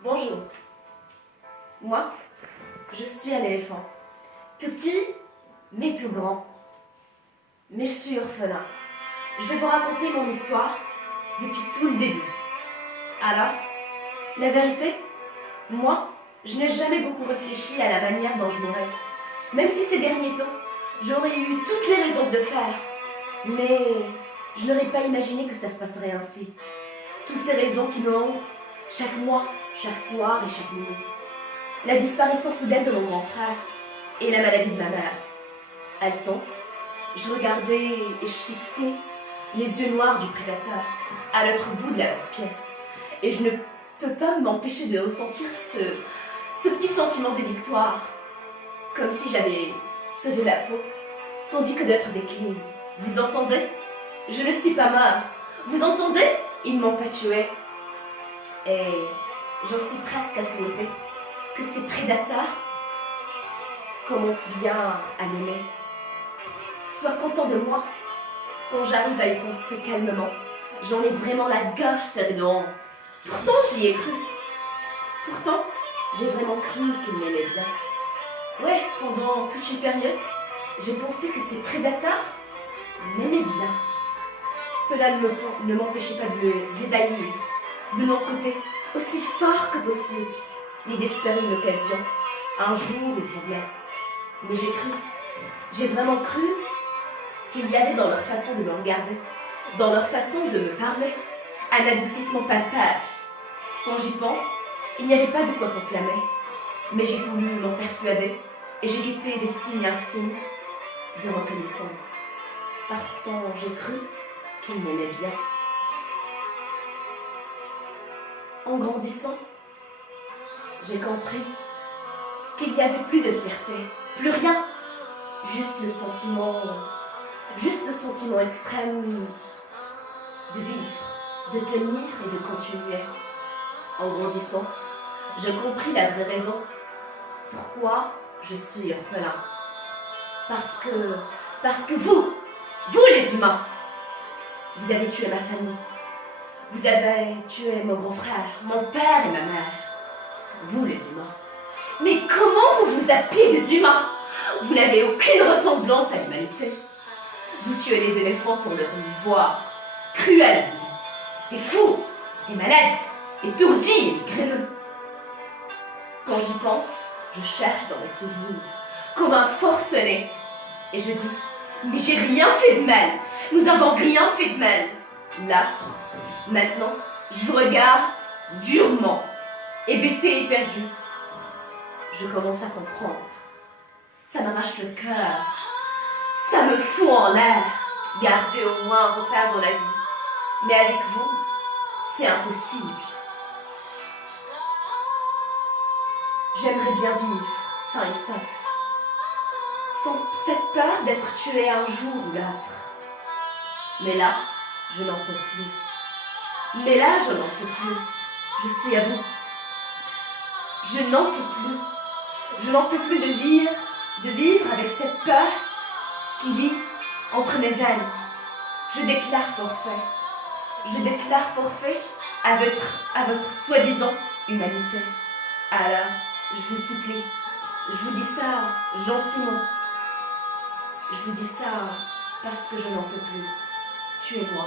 Bonjour. Moi, je suis un éléphant. Tout petit, mais tout grand. Mais je suis orphelin. Je vais vous raconter mon histoire depuis tout le début. Alors, la vérité, moi, je n'ai jamais beaucoup réfléchi à la manière dont je mourrais. Même si ces derniers temps, j'aurais eu toutes les raisons de le faire. Mais je n'aurais pas imaginé que ça se passerait ainsi. Toutes ces raisons qui me hantent chaque mois, chaque soir et chaque minute. La disparition soudaine de mon grand frère et la maladie de ma mère. Haletant, je regardais et je fixais les yeux noirs du prédateur à l'autre bout de la pièce. Et je ne peux pas m'empêcher de ressentir ce petit sentiment de victoire. Comme si j'avais sauvé ma peau, tandis que d'autres déclinent. Vous entendez? Je ne suis pas mort. Vous entendez? Ils ne m'ont pas tué. Et j'en suis presque à souhaiter que ces prédateurs commencent bien à m'aimer. Sois content de moi. Quand j'arrive à y penser calmement, j'en ai vraiment la gorge serrée de honte. Pourtant, j'y ai cru. Pourtant, j'ai vraiment cru qu'ils m'aimaient bien. Ouais, pendant toute une période, j'ai pensé que ces prédateurs m'aimaient bien. Cela ne m'empêchait pas de les haïr, de mon côté, aussi fort que possible, ni d'espérer une occasion, un jour, une faiblesse. Mais j'ai vraiment cru qu'il y avait dans leur façon de me regarder, dans leur façon de me parler, un adoucissement palpable. Quand j'y pense, il n'y avait pas de quoi s'enflammer, mais j'ai voulu m'en persuader et j'ai guetté des signes infimes de reconnaissance. Pourtant, j'ai cru qu'ils m'aimaient bien. En grandissant, j'ai compris qu'il n'y avait plus de fierté, plus rien, juste le sentiment extrême de vivre, de tenir et de continuer. En grandissant, j'ai compris la vraie raison pourquoi je suis orphelin. Parce que vous les humains, vous avez tué ma famille. Vous avez tué mon grand frère, mon père et ma mère. Vous les humains. Mais comment vous vous appelez des humains? Vous n'avez aucune ressemblance à l'humanité. Vous tuez les éléphants pour leur voir. Cruels vous êtes. Des fous, des malades, étourdis et grêleux. Quand j'y pense, je cherche dans mes souvenirs, comme un forcené. Et je dis, mais j'ai rien fait de mal. Nous n'avons rien fait de mal. Là, maintenant, je vous regarde durement, hébété et perdu. Je commence à comprendre. Ça m'arrache le cœur. Ça me fout en l'air. Gardez au moins un repère dans la vie. Mais avec vous, c'est impossible. J'aimerais bien vivre, sain et sauf, sans cette peur d'être tué un jour ou l'autre. Mais là, je n'en peux plus. Je suis à bout. Je n'en peux plus. Je n'en peux plus de vivre avec cette peur qui vit entre mes veines. Je déclare forfait. Je déclare forfait à votre soi-disant humanité. Alors, je vous supplie, je vous dis ça gentiment. Je vous dis ça parce que je n'en peux plus. Tuez-moi.